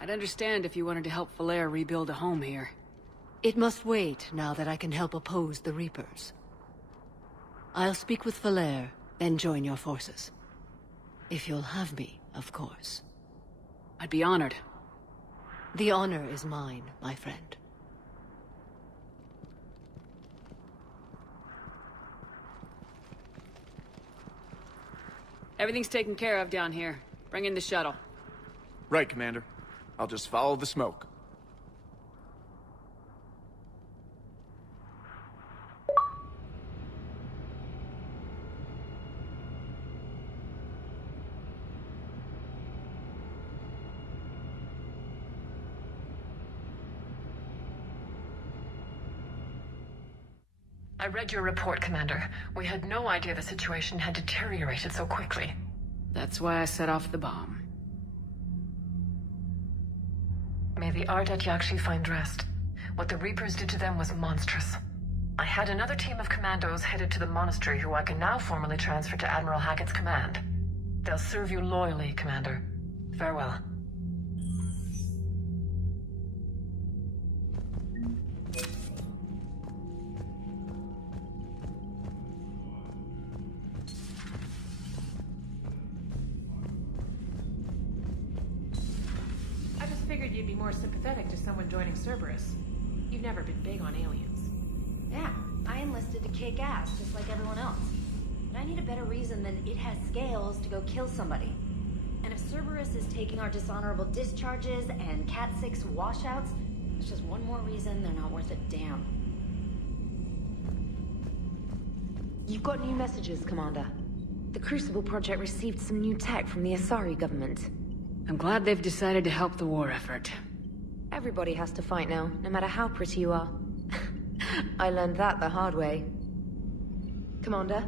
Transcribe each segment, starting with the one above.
I'd understand if you wanted to help Valere rebuild a home here. It must wait now that I can help oppose the Reapers. I'll speak with Valere, then join your forces. If you'll have me, of course. I'd be honored. The honor is mine, my friend. Everything's taken care of down here. Bring in the shuttle. Right, Commander. I'll just follow the smoke. I read your report, Commander. We had no idea the situation had deteriorated so quickly. That's why I set off the bomb. May the Ardat Yakshi find rest. What the Reapers did to them was monstrous. I had another team of commandos headed to the monastery who I can now formally transfer to Admiral Hackett's command. They'll serve you loyally, Commander. Farewell. Figured you'd be more sympathetic to someone joining Cerberus. You've never been big on aliens. Yeah, I enlisted to kick ass, just like everyone else. But I need a better reason than it has scales to go kill somebody. And if Cerberus is taking our dishonorable discharges and Cat 6 washouts, it's just one more reason they're not worth a damn. You've got new messages, Commander. The Crucible Project received some new tech from the Asari government. I'm glad they've decided to help the war effort. Everybody has to fight now, no matter how pretty you are. I learned that the hard way. Commander?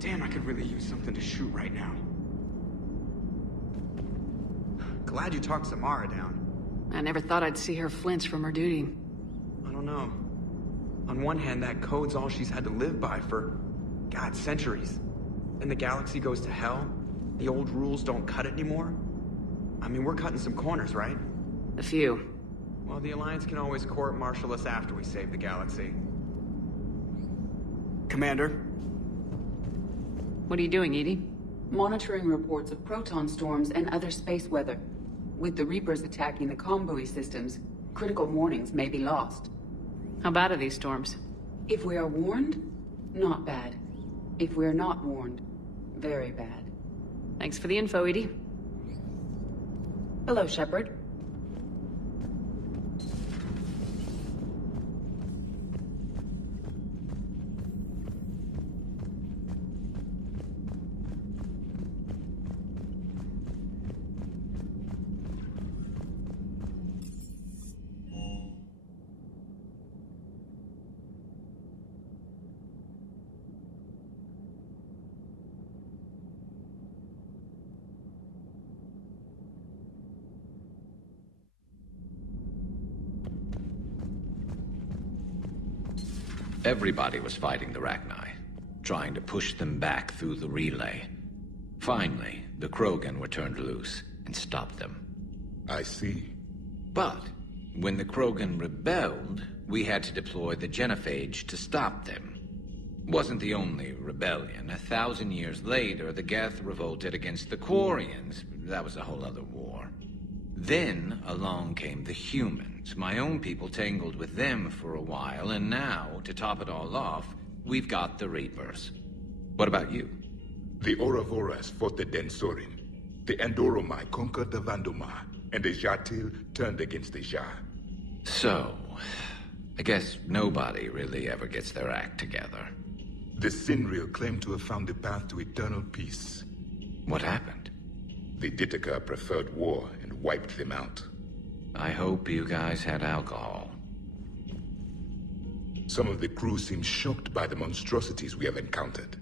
Damn, I could really use something to shoot right now. Glad you talked Samara down. I never thought I'd see her flinch from her duty. I don't know. On one hand, that code's all she's had to live by for, God, centuries. Then the galaxy goes to hell. The old rules don't cut it anymore. I mean, we're cutting some corners, right? A few. Well, the Alliance can always court-martial us after we save the galaxy. Commander? What are you doing, Edie? Monitoring reports of proton storms and other space weather. With the Reapers attacking the comm buoy systems, critical warnings may be lost. How bad are these storms? If we are warned, not bad. If we are not warned, very bad. Thanks for the info, Edie. Hello, Shepard. Everybody was fighting the Rachni, trying to push them back through the relay. Finally, the Krogan were turned loose and stopped them. I see. But when the Krogan rebelled, we had to deploy the genophage to stop them. Wasn't the only rebellion. 1,000 years later, the Geth revolted against the Quarians. That was a whole other war. Then along came the humans. My own people tangled with them for a while, and now, to top it all off, we've got the Reapers. What about you? The Ouroboros fought the Densorin. The Andoromai conquered the Vandomai, and the Jatil turned against the Jah. So, I guess nobody really ever gets their act together. The Sinreal claimed to have found the path to eternal peace. What happened? The Ditaka preferred war and wiped them out. I hope you guys had alcohol. Some of the crew seem shocked by the monstrosities we have encountered.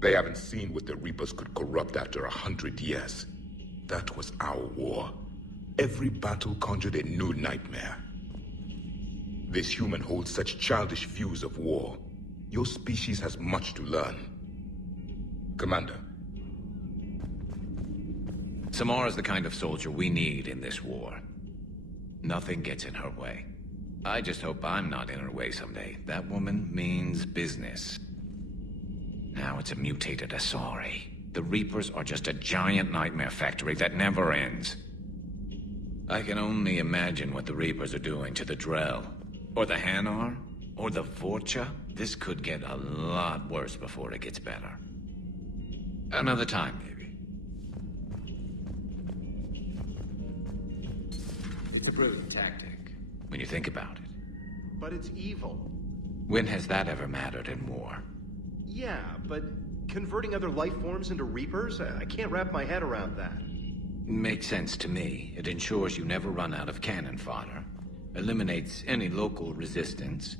They haven't seen what the Reapers could corrupt after 100 years. That was our war. Every battle conjured a new nightmare. This human holds such childish views of war. Your species has much to learn. Commander. Samara's the kind of soldier we need in this war. Nothing gets in her way. I just hope I'm not in her way someday. That woman means business. Now it's a mutated Asari. The Reapers are just a giant nightmare factory that never ends. I can only imagine what the Reapers are doing to the Drell. Or the Hanar. Or the Vorcha. This could get a lot worse before it gets better. Another time, maybe. It's a brilliant tactic, when you think about it. But it's evil. When has that ever mattered in war? Yeah, but converting other life forms into Reapers? I can't wrap my head around that. Makes sense to me. It ensures you never run out of cannon fodder. Eliminates any local resistance.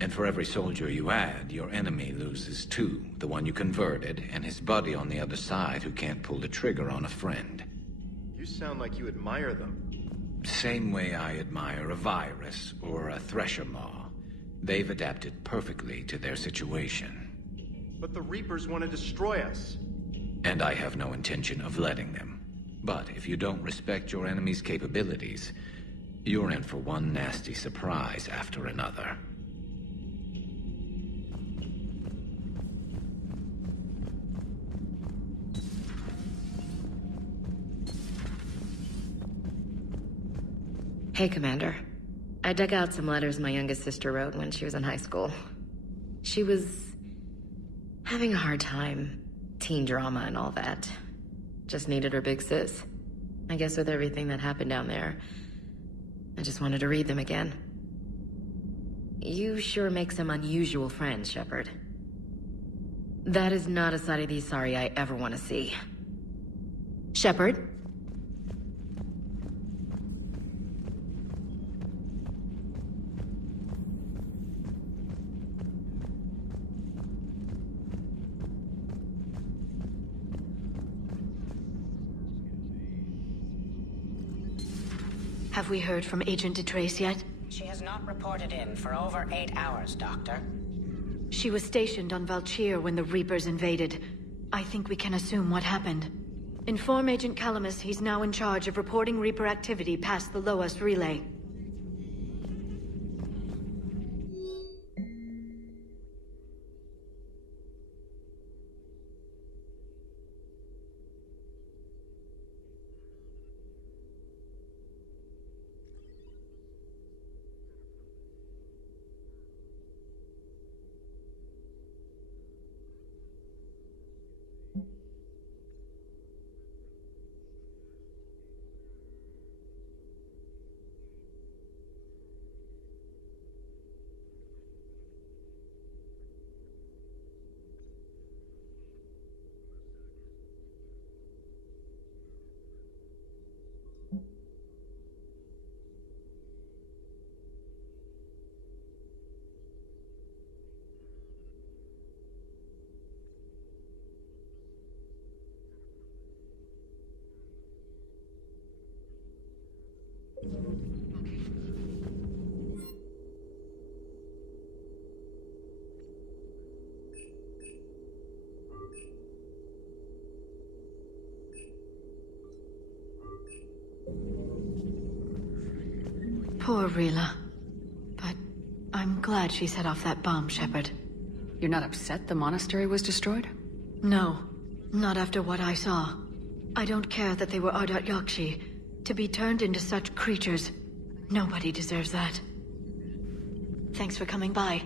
And for every soldier you add, your enemy loses two. The one you converted, and his buddy on the other side who can't pull the trigger on a friend. You sound like you admire them. Same way I admire a virus or a thresher maw. They've adapted perfectly to their situation. But the Reapers want to destroy us. And I have no intention of letting them. But if you don't respect your enemy's capabilities, you're in for one nasty surprise after another. Hey, Commander. I dug out some letters my youngest sister wrote when she was in high school. She was having a hard time. Teen drama and all that. Just needed her big sis. I guess with everything that happened down there, I just wanted to read them again. You sure make some unusual friends, Shepard. That is not a side of the Asari I ever want to see. Shepard? Have we heard from Agent DeTrace yet? She has not reported in for over 8 hours, Doctor. She was stationed on Valchir when the Reapers invaded. I think we can assume what happened. Inform Agent Calamus he's now in charge of reporting Reaper activity past the Loas relay. Poor Rila. But I'm glad she set off that bomb, Shepard. You're not upset the monastery was destroyed? No, not after what I saw. I don't care that they were Ardat Yakshi. To be turned into such creatures, nobody deserves that. Thanks for coming by.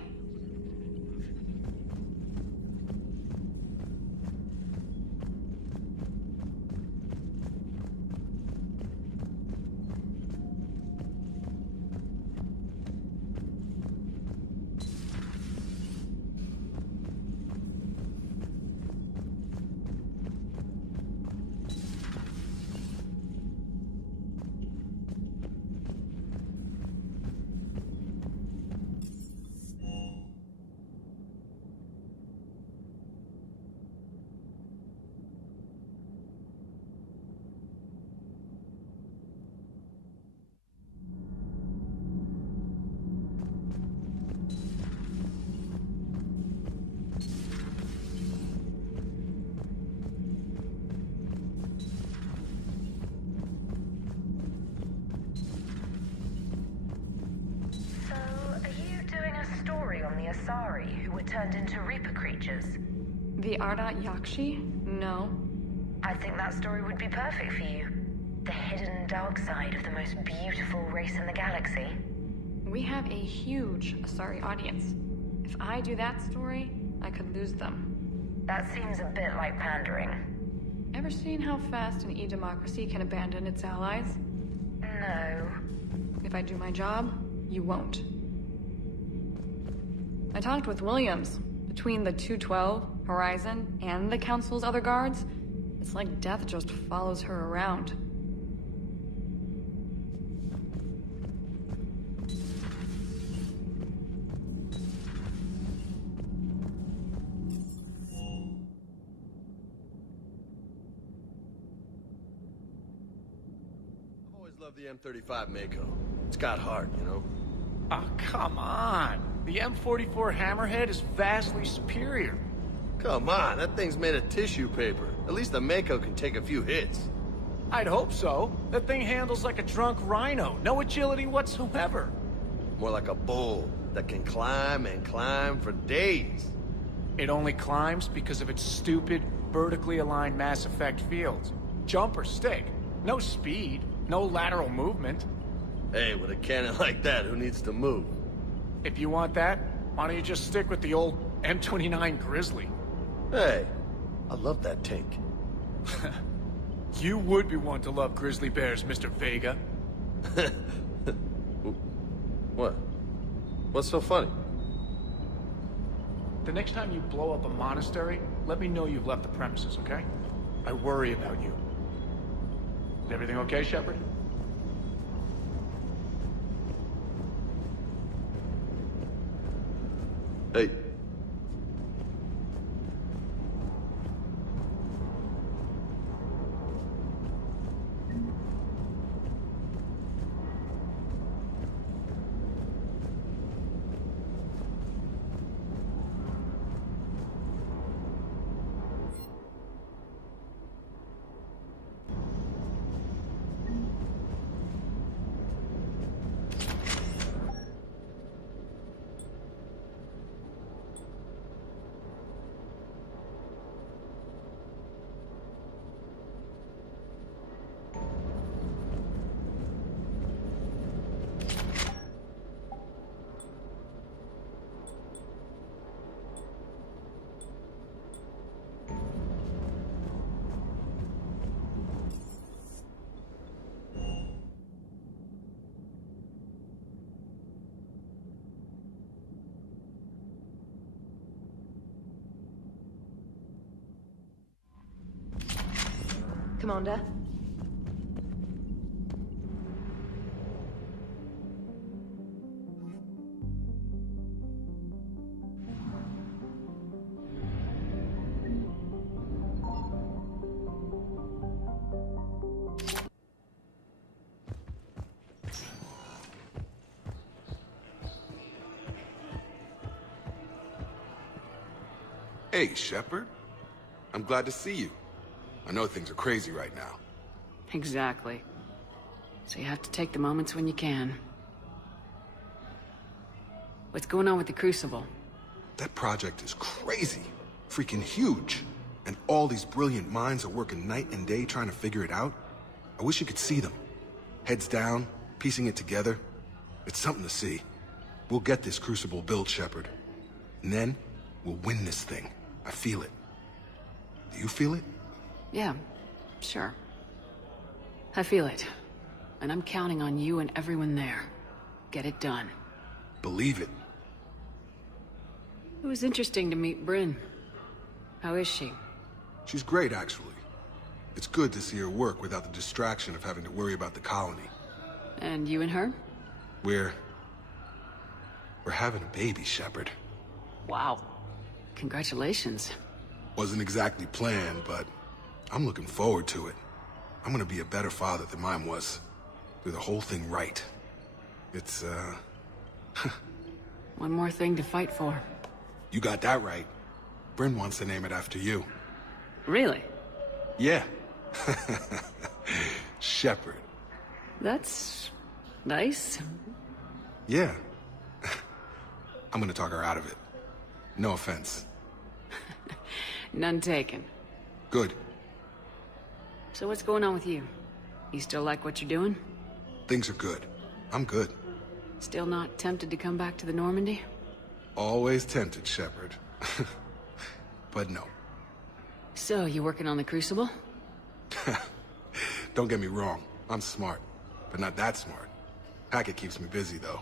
Who were turned into Reaper creatures. The Ardat Yakshi? No. I think that story would be perfect for you. The hidden dark side of the most beautiful race in the galaxy. We have a huge Asari audience. If I do that story, I could lose them. That seems a bit like pandering. Ever seen how fast an e-democracy can abandon its allies? No. If I do my job, you won't. I talked with Williams. Between the 212, Horizon, and the Council's other guards, it's like death just follows her around. I've always loved the M35 Mako. It's got heart, you know? Oh, come on. The M44 Hammerhead is vastly superior. Come on, that thing's made of tissue paper. At least the Mako can take a few hits. I'd hope so. That thing handles like a drunk rhino. No agility whatsoever. More like a bull that can climb and climb for days. It only climbs because of its stupid, vertically aligned Mass Effect fields. Jump or stick. No speed. No lateral movement. Hey, with a cannon like that, who needs to move? If you want that, why don't you just stick with the old M29 Grizzly? Hey, I love that tank. You would be one to love grizzly bears, Mr. Vega. What? What's so funny? The next time you blow up a monastery, let me know you've left the premises, okay? I worry about you. Is everything okay, Shepard? Hey. Commander? Hey, Shepard. I'm glad to see you. I know things are crazy right now. Exactly. So you have to take the moments when you can. What's going on with the Crucible? That project is crazy. Freaking huge. And all these brilliant minds are working night and day trying to figure it out. I wish you could see them. Heads down, piecing it together. It's something to see. We'll get this Crucible built, Shepard. And then, we'll win this thing. I feel it. Do you feel it? Yeah, sure. I feel it. And I'm counting on you and everyone there. Get it done. Believe it. It was interesting to meet Bryn. How is she? She's great, actually. It's good to see her work without the distraction of having to worry about the colony. And you and her? We're having a baby, Shepard. Wow. Congratulations. Wasn't exactly planned, but I'm looking forward to it. I'm gonna be a better father than mine was. Do the whole thing right. It's, One more thing to fight for. You got that right. Bryn wants to name it after you. Really? Yeah. Shepard. That's nice. Yeah. I'm gonna talk her out of it. No offense. None taken. Good. So what's going on with you? You still like what you're doing? Things are good. I'm good. Still not tempted to come back to the Normandy? Always tempted, Shepard. But no. So, you working on the Crucible? Don't get me wrong. I'm smart. But not that smart. Hackett keeps me busy, though.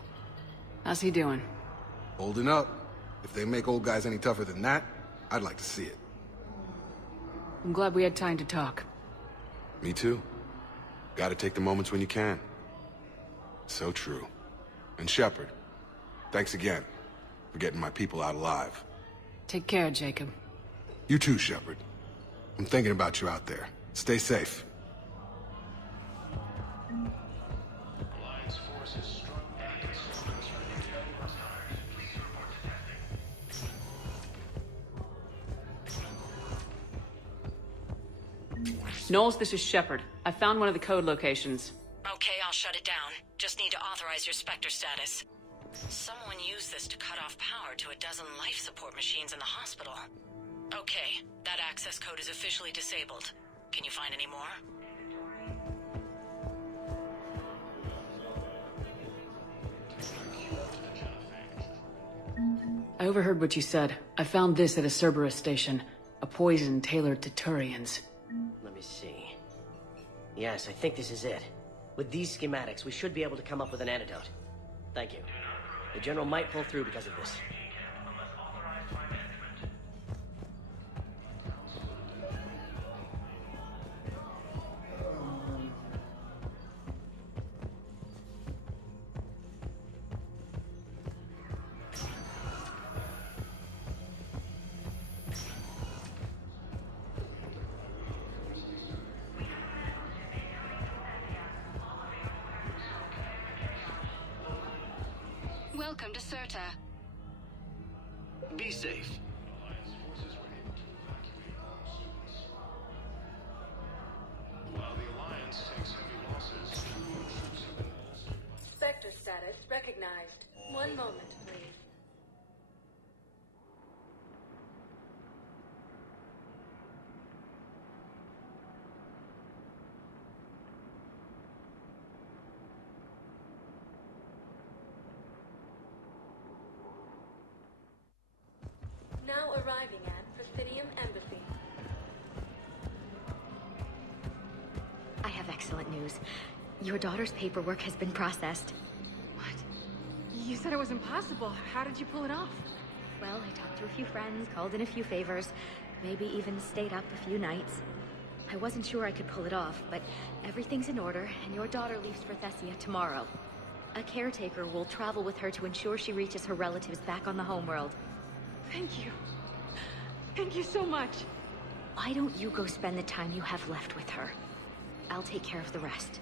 How's he doing? Holding up. If they make old guys any tougher than that, I'd like to see it. I'm glad we had time to talk. Me too. Gotta take the moments when you can. So true. And Shepard, thanks again for getting my people out alive. Take care, Jacob. You too, Shepard. I'm thinking about you out there. Stay safe. Knowles, this is Shepard. I found one of the code locations. Okay, I'll shut it down. Just need to authorize your Spectre status. Someone used this to cut off power to a dozen life support machines in the hospital. Okay, that access code is officially disabled. Can you find any more? I overheard what you said. I found this at a Cerberus station. A poison tailored to Turians. Let me see. Yes, I think this is it. With these schematics, we should be able to come up with an antidote. Thank you. The General might pull through because of this. Welcome to Serta. Be safe. While the Alliance takes heavy losses. Spectre status recognized. One moment, please. Now arriving at Presidium Embassy. I have excellent news. Your daughter's paperwork has been processed. What? You said it was impossible. How did you pull it off? Well, I talked to a few friends, called in a few favors, maybe even stayed up a few nights. I wasn't sure I could pull it off, but everything's in order, and your daughter leaves for Thessia tomorrow. A caretaker will travel with her to ensure she reaches her relatives back on the homeworld. Thank you. Thank you so much. Why don't you go spend the time you have left with her? I'll take care of the rest.